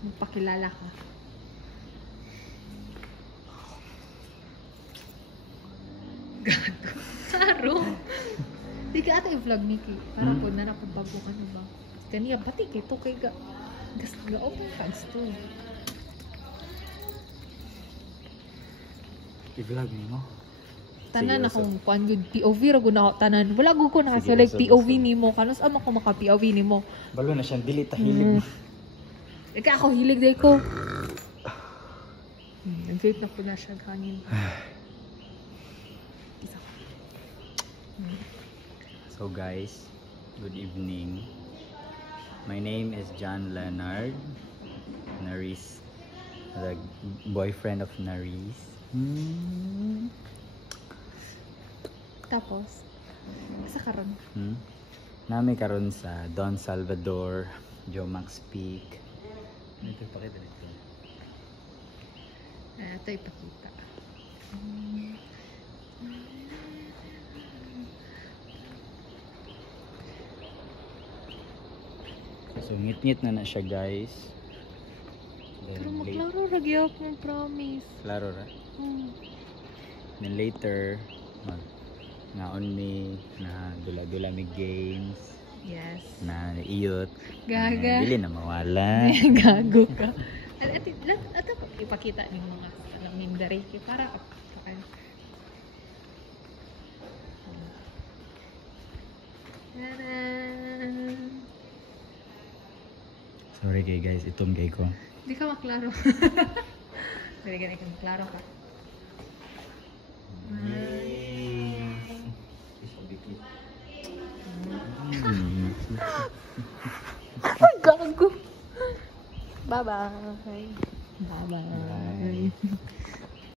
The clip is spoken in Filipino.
Magpakilala ka. Gago. Saro. Di ka ata i-vlog, Nikki. Para po na napabagong ano ba. Kaniya, pati kito kay gaop yung fans to. I-vlog mo. Tanan akong kuan good POV ra gud na tanan. Wala gud ko na so like POV nimo kanus amo ko maka POV nimo. Balo na siyang dili ta hilig. Ika ako hilig day ko. Nag-vape na po na siya hangin. So guys, good evening. My name is John Leonard. Naris, the boyfriend of Naris. Tapos, sa karon. Nami karon sa Don Salvador, Jomax Peak. Ito pakita dito. Ito ipakita. So ngit-ngit na siya guys. Pero maklaro ra gyud mo promise. Klaro ra. Then later, ngaon mi na dula-dula mi games. Yes. Na iyot. Gaga. Dili na mawala. Gago ka. At ipakita ng mga mindari para kayo. Sorry kay guys, itong gay ko. Hindi ka maklaro. Hindi ka maklaro ka. Gago. Bye-bye. Bye-bye.